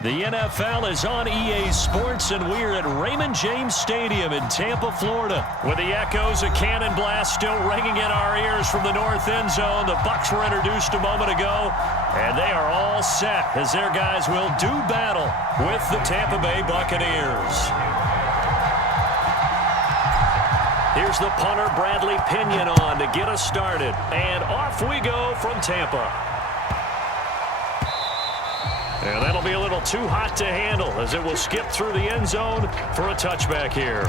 The NFL is on EA Sports, and we're at Raymond James Stadium in Tampa, Florida. With the echoes of cannon blast still ringing in our ears from the north end zone, the Bucs were introduced a moment ago, and they are all set as their guys will do battle with the Tampa Bay Buccaneers. Here's the punter, Bradley Pinion, on to get us started, and off we go from Tampa. And that'll be a little too hot to handle as it will skip through the end zone for a touchback here.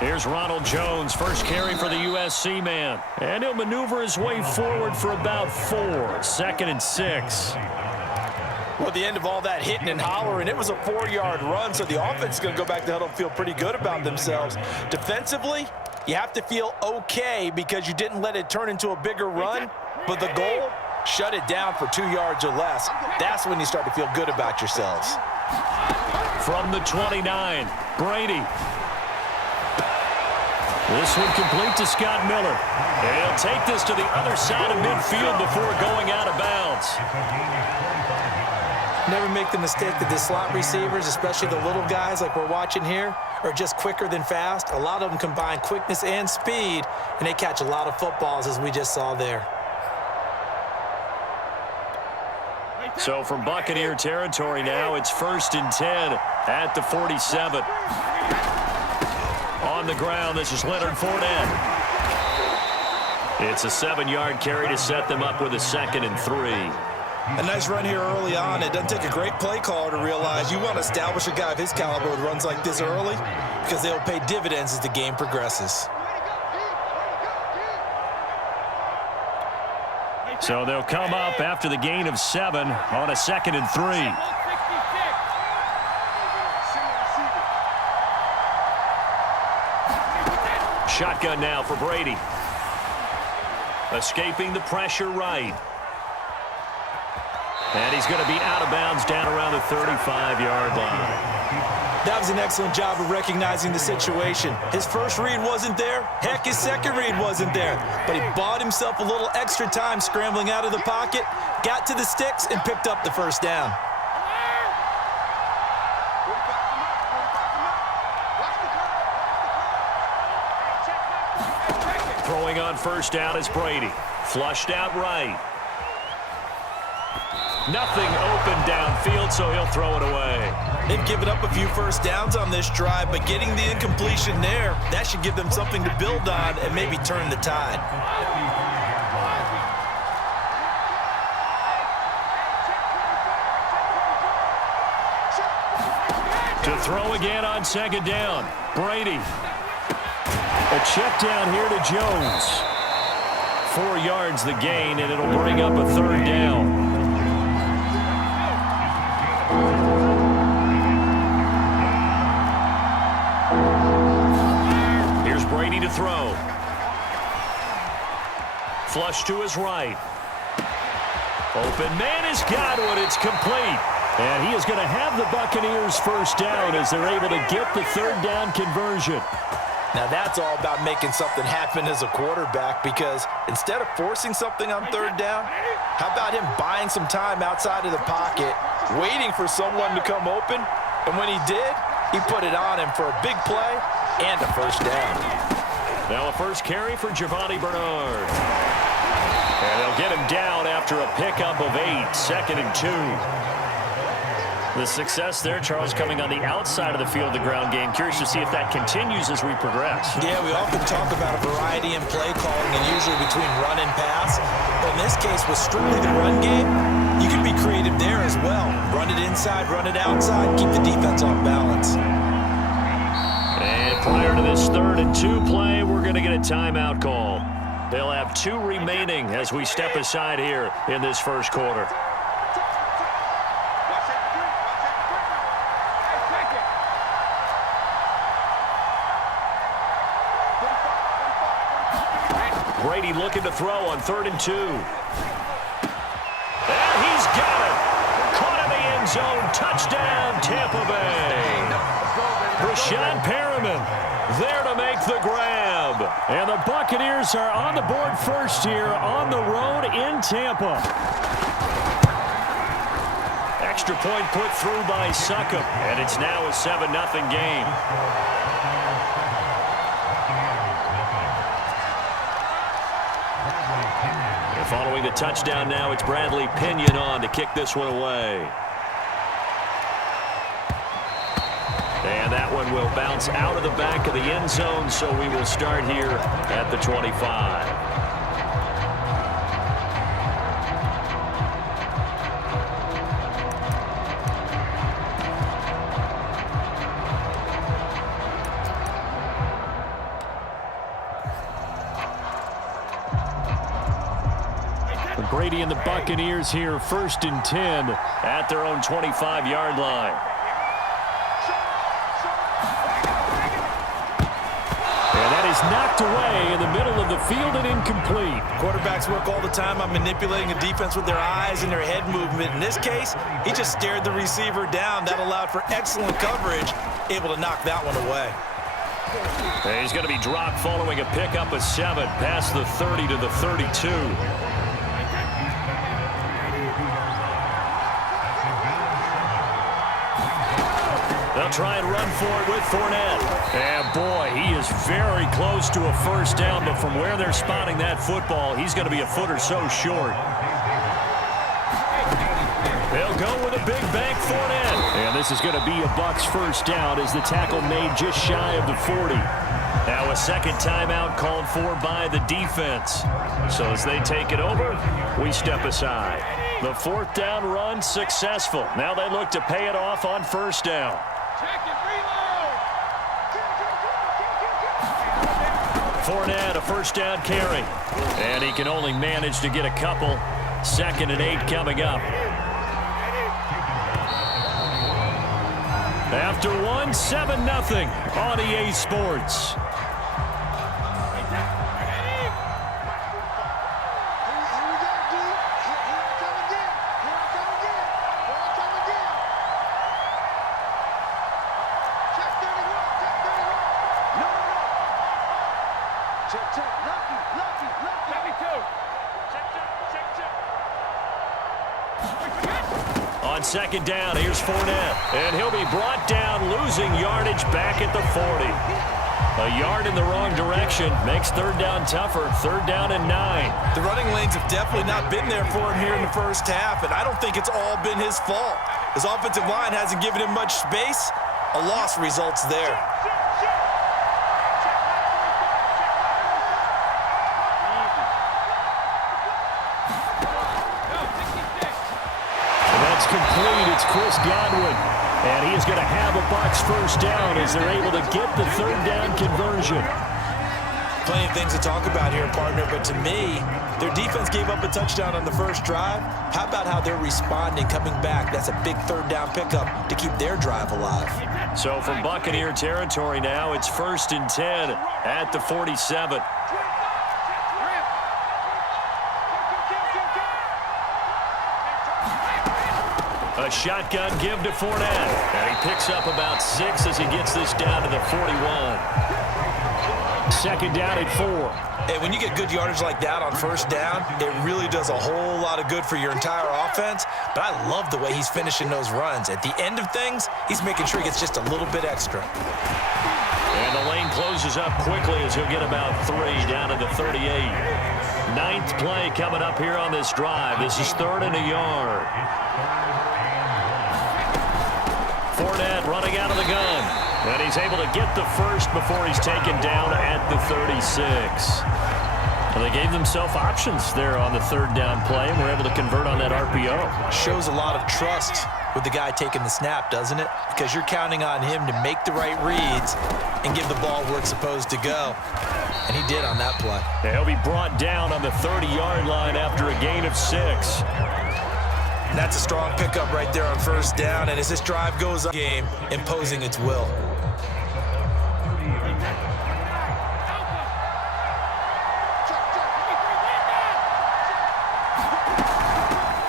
Here's Ronald Jones, first carry for the USC man. And he'll maneuver his way forward for about 4. 2nd and 6. Well, at the end of all that hitting and hollering, it was a 4-yard run, so the offense is going to go back to the huddle and feel pretty good about themselves. Defensively, you have to feel okay because you didn't let it turn into a bigger run, but the goal, shut it down for 2 yards or less. That's when you start to feel good about yourselves. From the 29, Brady. This one complete to Scott Miller. And he'll take this to the other side of midfield before going out of bounds. Never make the mistake that the slot receivers, especially the little guys like we're watching here, are just quicker than fast. A lot of them combine quickness and speed, and they catch a lot of footballs, as we just saw there. So from Buccaneer territory now, it's 1st and 10 at the 47. On the ground, this is Leonard Fournette. It's a 7-yard carry to set them up with a 2nd and 3. A nice run here early on. It doesn't take a great play caller to realize you want to establish a guy of his caliber with runs like this early because they'll pay dividends as the game progresses. So they'll come up after the gain of 7 on a 2nd and 3. Shotgun now for Brady. Escaping the pressure right. And he's going to be out of bounds down around the 35-yard line. That was an excellent job of recognizing the situation. His first read wasn't there. Heck, his second read wasn't there. But he bought himself a little extra time scrambling out of the pocket, got to the sticks, and picked up the first down. Throwing on first down is Brady. Flushed out right. Nothing open downfield, so he'll throw it away. They've given up a few first downs on this drive, but getting the incompletion there, that should give them something to build on and maybe turn the tide. To throw again on 2nd down. Brady. A check down here to Jones. 4 yards the gain, and it'll bring up a 3rd down. Here's Brady to throw. Flush to his right. Open man has got one. It's complete. And he is going to have the Buccaneers first down as they're able to get the 3rd down conversion. Now that's all about making something happen as a quarterback, because instead of forcing something on third down, how about him buying some time outside of the pocket, waiting for someone to come open, and when he did, he put it on him for a big play and a first down. Now a first carry for Giovanni Bernard. And they'll get him down after a pickup of 8, 2nd and 2. The success there, Charles, coming on the outside of the field, the ground game. Curious to see if that continues as we progress. Yeah, we often talk about a variety in play calling and usually between run and pass. But in this case, with strictly the run game, you can be creative there as well. Run it inside, run it outside, keep the defense off balance. And prior to this 3rd and 2 play, we're going to get a timeout call. They'll have 2 remaining as we step aside here in this first quarter. Brady looking to throw on 3rd and 2. And he's got it. Caught in the end zone. Touchdown, Tampa Bay. Rashawn Perriman there to make the grab. And the Buccaneers are on the board first here on the road in Tampa. Extra point put through by Succop. And it's now a 7-0 game. Following the touchdown now, it's Bradley Pinion on to kick this one away. And that one will bounce out of the back of the end zone, so we will start here at the 25. Brady and the Buccaneers here, 1st and 10 at their own 25-yard line. And that is knocked away in the middle of the field and incomplete. Quarterbacks work all the time on manipulating a defense with their eyes and their head movement. In this case, he just stared the receiver down. That allowed for excellent coverage, able to knock that one away. And he's going to be dropped following a pickup of 7 past the 30 to the 32. They'll try and run for it with Fournette. And boy, he is very close to a first down, but from where they're spotting that football, he's going to be a foot or so short. They'll go with a big bank Fournette. And this is going to be a Bucs first down as the tackle made just shy of the 40. Now a second timeout called for by the defense. So as they take it over, we step aside. The 4th down run successful. Now they look to pay it off on first down. Fournette, a first down carry. And he can only manage to get a couple. 2nd and 8 coming up. After 1, 7-0 on EA Sports. On 2nd down, here's Fournette. And he'll be brought down, losing yardage back at the 40. A yard in the wrong direction makes 3rd down tougher. 3rd down and 9. The running lanes have definitely not been there for him here in the first half, and I don't think it's all been his fault. His offensive line hasn't given him much space. A loss results there. Complete. It's Chris Godwin. And he is going to have a Bucs first down as they're able to get the 3rd down conversion. Plenty of things to talk about here, partner, but to me, their defense gave up a touchdown on the first drive. How about how they're responding, coming back? That's a big 3rd down pickup to keep their drive alive. So from Buccaneer territory now, it's 1st and 10 at the 47. A shotgun give to Fournette. And he picks up about 6 as he gets this down to the 41. second down at 4. And when you get good yardage like that on first down, it really does a whole lot of good for your entire offense. But I love the way he's finishing those runs. At the end of things, he's making sure he gets just a little bit extra. And the lane closes up quickly as he'll get about 3 down to the 38. Ninth play coming up here on this drive. This is 3rd and a yard. Fournette running out of the gun. And he's able to get the first before he's taken down at the 36. Well, they gave themselves options there on the 3rd down play, and were able to convert on that RPO. Shows a lot of trust with the guy taking the snap, doesn't it? Because you're counting on him to make the right reads and give the ball where it's supposed to go. And he did on that play. And he'll be brought down on the 30-yard line after a gain of 6. And that's a strong pickup right there on first down. And as this drive goes on, game imposing its will.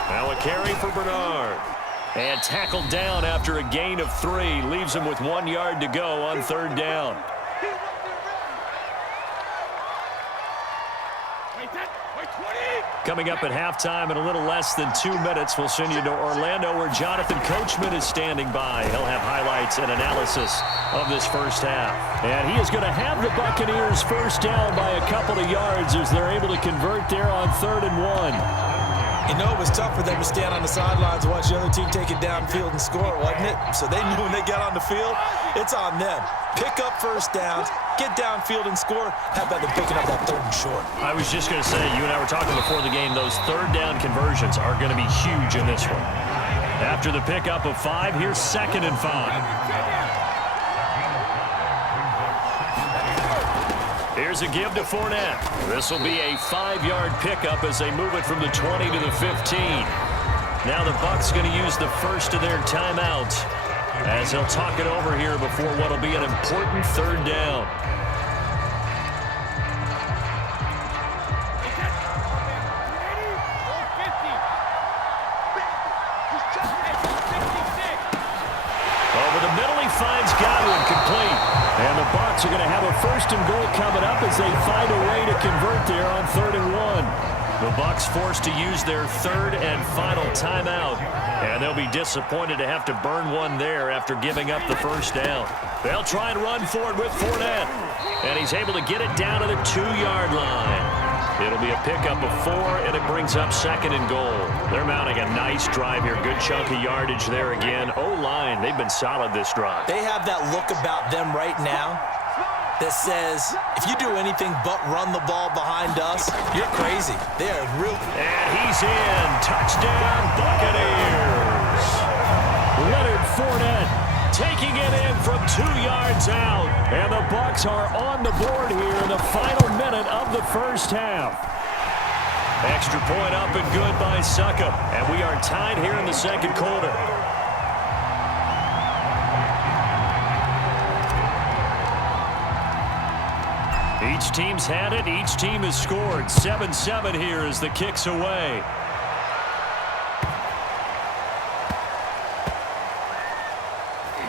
Now a carry for Bernard. And tackled down after a gain of 3. Leaves him with 1 yard to go on 3rd down. Coming up at halftime in a little less than 2 minutes, we'll send you to Orlando where Jonathan Coachman is standing by. He'll have highlights and analysis of this first half. And he is going to have the Buccaneers first down by a couple of yards as they're able to convert there on 3rd and 1. You know, it was tough for them to stand on the sidelines and watch the other team take it downfield and score, wasn't it? So they knew when they got on the field, it's on them. Pick up first downs, get downfield and score. How about them picking up that 3rd and short? I was just going to say, you and I were talking before the game, those 3rd down conversions are going to be huge in this one. After the pickup of 5, here's 2nd and 5. Here's a give to Fournette. This will be a 5-yard pickup as they move it from the 20 to the 15. Now the Bucs going to use the first of their timeouts as they'll talk it over here before what will be an important 3rd down. Over the middle, he finds Godwin complete. And the Bucs are going to have a 1st and goal coming up as they find a way to convert there on 3rd and 1. The Bucs forced to use their 3rd and final timeout. And they'll be disappointed to have to burn one there after giving up the first down. They'll try and run forward with Fournette. And he's able to get it down to the 2-yard line. It'll be a pickup of 4, and it brings up 2nd and goal. They're mounting a nice drive here. Good chunk of yardage there again. O-line, they've been solid this drive. They have that look about them right now that says, if you do anything but run the ball behind us, you're crazy. They are real. And he's in. Touchdown, Buccaneers. Leonard Fournette taking it in from 2 yards out. And the Bucs are on the board here in the final minute of the first half. Extra point up and good by Suckup. And we are tied here in the 2nd quarter. Each team's had it. Each team has scored. 7-7 here as the kick's away.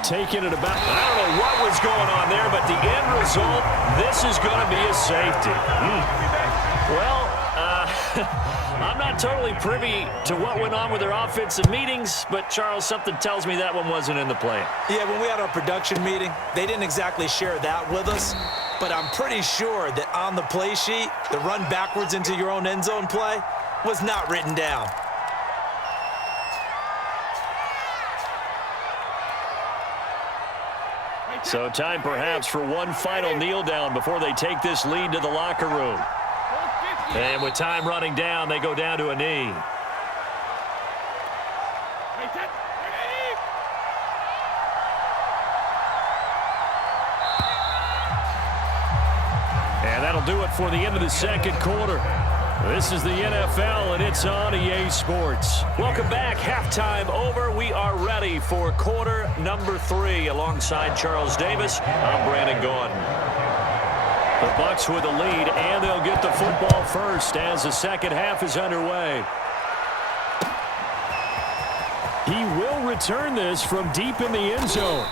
Taking it about, I don't know what was going on there, but the end result, this is going to be a safety. Well, I'm not totally privy to what went on with their offensive meetings, but Charles, something tells me that one wasn't in the plan. Yeah, when we had our production meeting, they didn't exactly share that with us, but I'm pretty sure that on the play sheet, the run backwards into your own end zone play was not written down. So time perhaps for one final kneel down before they take this lead to the locker room. And with time running down, they go down to a knee. And that'll do it for the end of the 2nd quarter. This is the NFL, and it's on EA Sports. Welcome back. Halftime over. We are ready for quarter number 3. Alongside Charles Davis, I'm Brandon Gordon. The Bucs with a lead, and they'll get the football first as the 2nd half is underway. He will return this from deep in the end zone.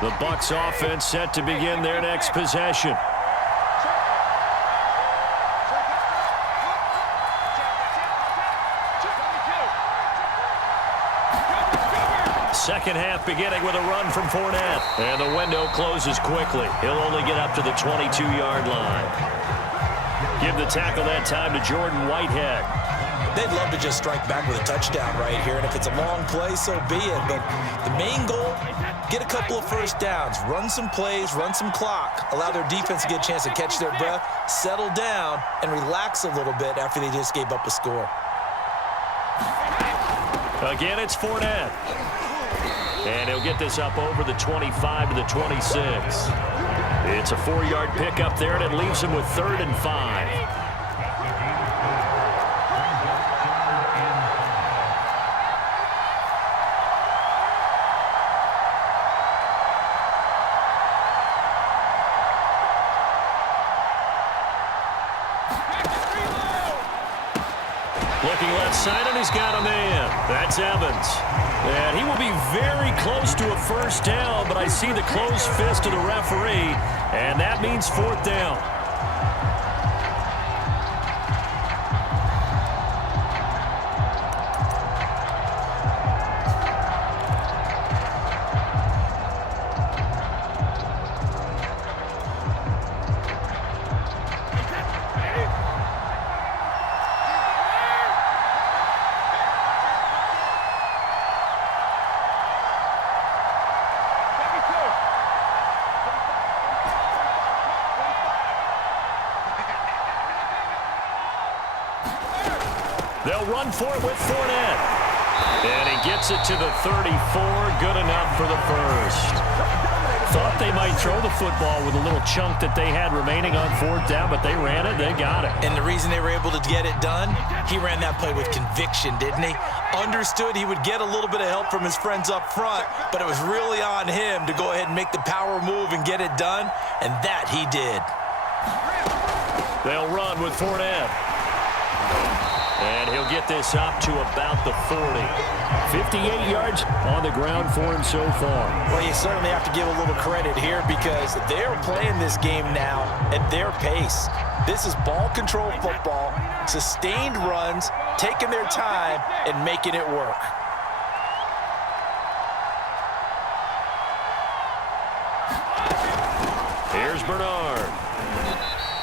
The Bucs offense set to begin their next possession. Second half beginning with a run from Fournette. And the window closes quickly. He'll only get up to the 22-yard line. Give the tackle that time to Jordan Whitehead. They'd love to just strike back with a touchdown right here, and if it's a long play, so be it. But the main goal, get a couple of first downs, run some plays, run some clock, allow their defense to get a chance to catch their breath, settle down, and relax a little bit after they just gave up a score. Again, it's Fournette. And he'll get this up over the 25 to the 26. It's a 4-yard pickup there, and it leaves him with 3rd and 5. Looking left side, and he's got a man. That's Evans. And he will be very close to a first down, but I see the closed fist of the referee, and that means 4th down. They'll run for it with Fournette. And he gets it to the 34. Good enough for the first. Thought they might throw the football with a little chunk that they had remaining on 4th down, but they ran it. They got it. And the reason they were able to get it done, he ran that play with conviction, didn't he? Understood he would get a little bit of help from his friends up front, but it was really on him to go ahead and make the power move and get it done, and that he did. They'll run with Fournette. And he'll get this up to about the 40. 58 yards on the ground for him so far. Well, you certainly have to give a little credit here because they're playing this game now at their pace. This is ball control football, sustained runs, taking their time and making it work. Here's Bernard.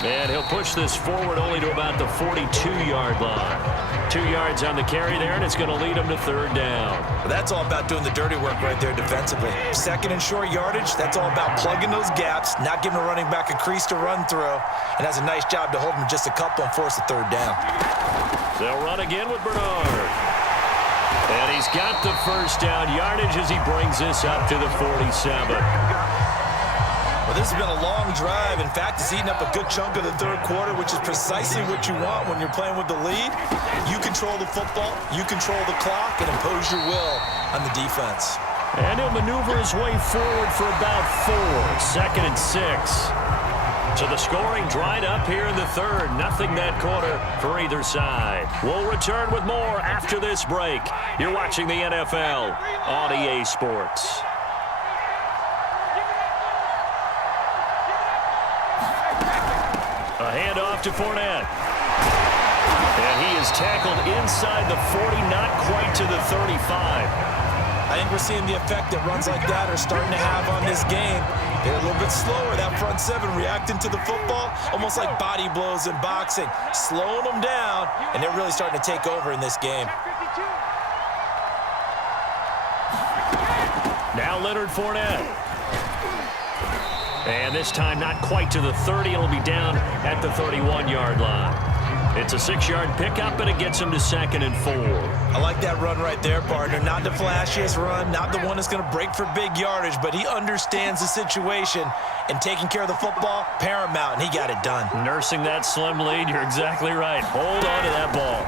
And he'll push this forward only to about the 42-yard line. 2 yards on the carry there, and it's going to lead him to 3rd down. Well, that's all about doing the dirty work right there defensively. 2nd and short yardage, that's all about plugging those gaps, not giving a running back a crease to run through, and has a nice job to hold him just a couple and force a 3rd down. They'll run again with Bernard. And he's got the first down yardage as he brings this up to the 47. Well, this has been a long drive. In fact, it's eating up a good chunk of the 3rd quarter, which is precisely what you want when you're playing with the lead. You control the football, you control the clock, and impose your will on the defense. And he'll maneuver his way forward for about 4. 2nd and 6. So the scoring dried up here in the 3rd. Nothing that quarter for either side. We'll return with more after this break. You're watching the NFL on EA Sports. A handoff to Fournette. And he is tackled inside the 40, not quite to the 35. I think we're seeing the effect that runs like that are starting to have on this game. They're a little bit slower, that front 7 reacting to the football, almost like body blows in boxing, slowing them down, and they're really starting to take over in this game. Now Leonard Fournette. And this time not quite to the 30. It'll be down at the 31-yard line. It's a 6-yard pickup, and it gets him to 2nd and 4. I like that run right there, partner. Not the flashiest run, not the one that's going to break for big yardage, but he understands the situation, and taking care of the football, paramount, and he got it done. Nursing that slim lead, you're exactly right. Hold on to that ball.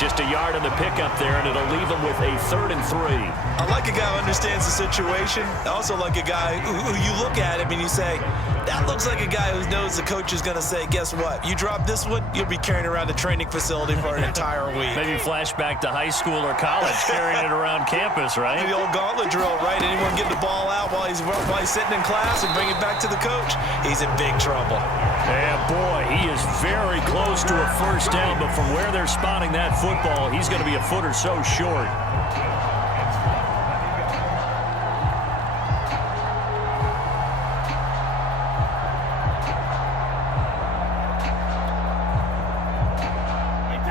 Just a yard on the pickup there, and it'll leave them with a 3rd and 3. I like a guy who understands the situation. I also like a guy who you look at him and you say, that looks like a guy who knows the coach is going to say, guess what? You drop this one, you'll be carrying around the training facility for an entire week. Maybe flashback to high school or college, carrying it around campus, right? The old gauntlet drill, right? Anyone get the ball out while he's sitting in class and bring it back to the coach, he's in big trouble. And boy, he is very close to a first down, but from where they're spotting that football, he's going to be a foot or so short.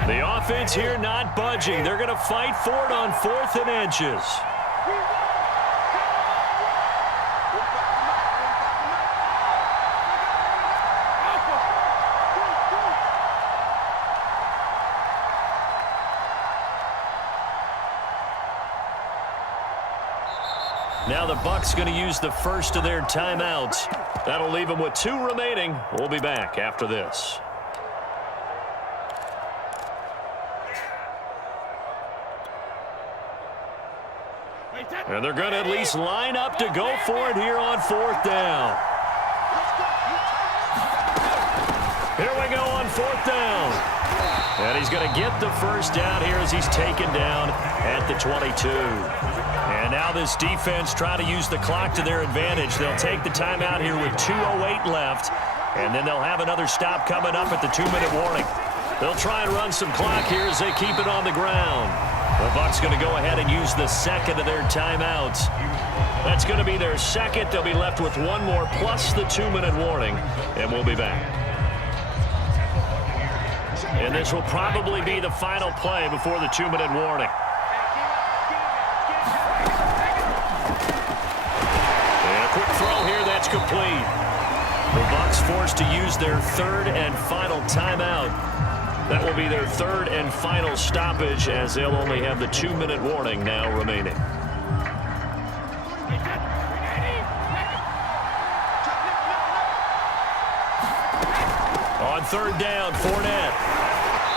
The offense here not budging. They're going to fight for it on 4th and inches. Now the Bucs going to use the first of their timeouts. That'll leave them with 2 remaining. We'll be back after this. And they're going to at least line up to go for it here on 4th down. Here we go on 4th down. And he's going to get the first down here as he's taken down at the 22. And now this defense trying to use the clock to their advantage. They'll take the timeout here with 2:08 left. And then they'll have another stop coming up at the 2-minute warning. They'll try and run some clock here as they keep it on the ground. The Bucs going to go ahead and use the second of their timeouts. That's going to be their second. They'll be left with 1 more plus the 2-minute warning. And we'll be back. And this will probably be the final play before the 2-minute warning. And a quick throw here, that's complete. The Bucs forced to use their 3rd and final timeout. That will be their 3rd and final stoppage as they'll only have the 2-minute warning now remaining. On 3rd down, Fournette.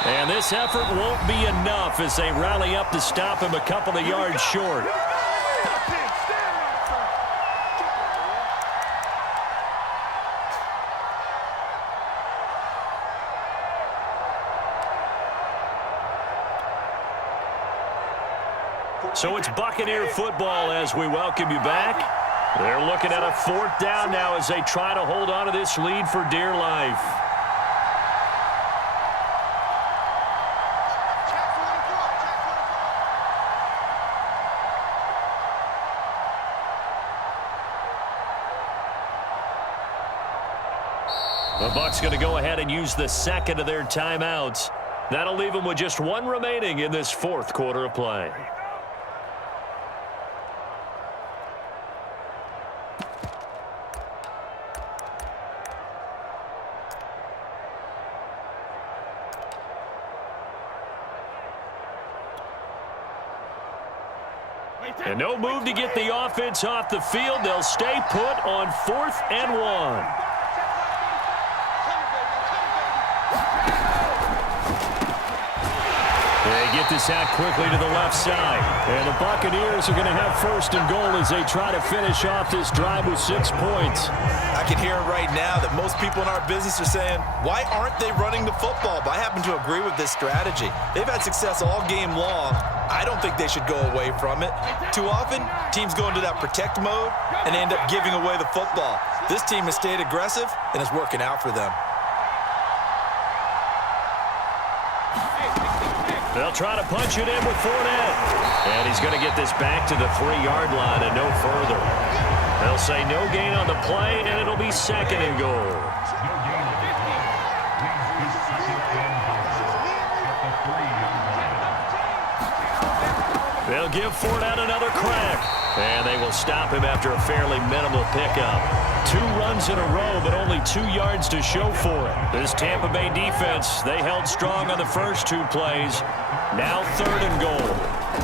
And this effort won't be enough as they rally up to stop him a couple of yards short. So it's Buccaneer football as we welcome you back. They're looking at a 4th down now as they try to hold on to this lead for dear life. The Bucs going to go ahead and use the second of their timeouts. That'll leave them with just 1 remaining in this 4th quarter of play. And no move to get the offense off the field. They'll stay put on 4th and 1. They get this out quickly to the left side. And the Buccaneers are going to have 1st and goal as they try to finish off this drive with 6 points. I can hear it right now that most people in our business are saying, why aren't they running the football? But I happen to agree with this strategy. They've had success all game long. I don't think they should go away from it. Too often, teams go into that protect mode and end up giving away the football. This team has stayed aggressive, and it's working out for them. They'll try to punch it in with Fournette. And he's going to get this back to the 3-yard line and no further. They'll say no gain on the play, and it'll be 2nd and goal. They'll give Fournette another crack. And they will stop him after a fairly minimal pickup. 2 runs in a row, but only 2 yards to show for it. This Tampa Bay defense, they held strong on the first 2 plays. Now 3rd and goal.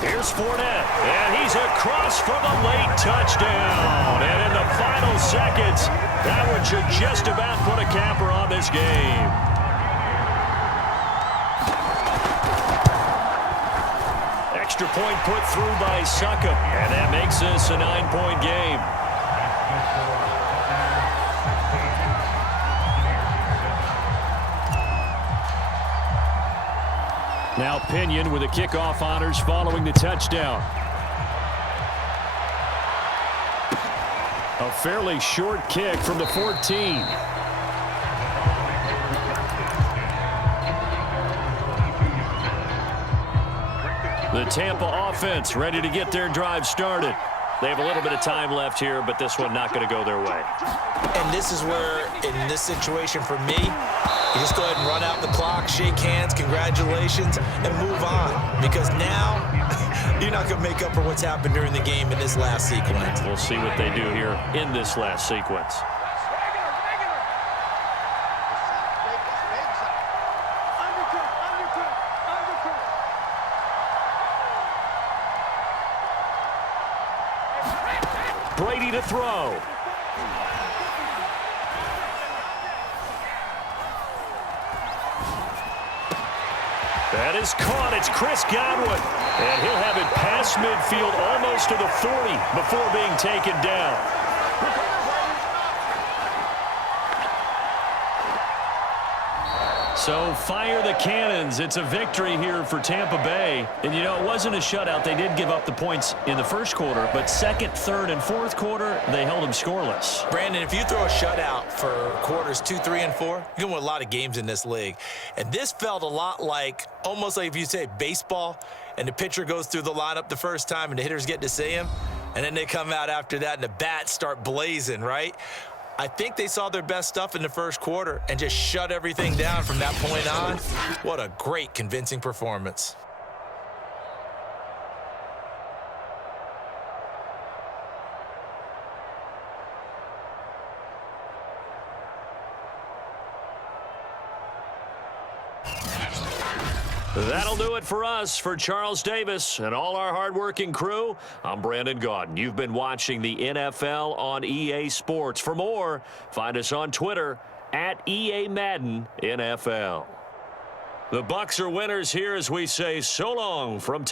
Here's Fournette, and he's across for the late touchdown. And in the final seconds, that one should just about put a capper on this game. extra point put through by Succop, and that makes this a 9-point game. Now Pinion with the kickoff honors following the touchdown. A fairly short kick from the 14. The Tampa offense ready to get their drive started. They have a little bit of time left here, but this one not going to go their way. And this is where, in this situation for me, you just go ahead and run out the clock, shake hands, congratulations, and move on. Because now, you're not going to make up for what's happened during the game in this last sequence. We'll see what they do here in this last sequence. Brady to throw. That is caught. It's Chris Godwin. And he'll have it past midfield almost to the 40 before being taken down. So fire the cannons. It's a victory here for Tampa Bay. And, you know, it wasn't a shutout. They did give up the points in the first quarter, but second, third, and fourth quarter, they held them scoreless. Brandon, if you throw a shutout for quarters 2, 3, and 4, you're going to win a lot of games in this league. And this felt a lot like, almost like if you say baseball, and the pitcher goes through the lineup the first time and the hitters get to see him, and then they come out after that and the bats start blazing, right? I think they saw their best stuff in the first quarter and just shut everything down from that point on. What a great, convincing performance. That'll do it for us. For Charles Davis and all our hardworking crew, I'm Brandon Gaudin. You've been watching the NFL on EA Sports. For more, find us on Twitter at EA Madden NFL. The Bucs are winners here as we say so long from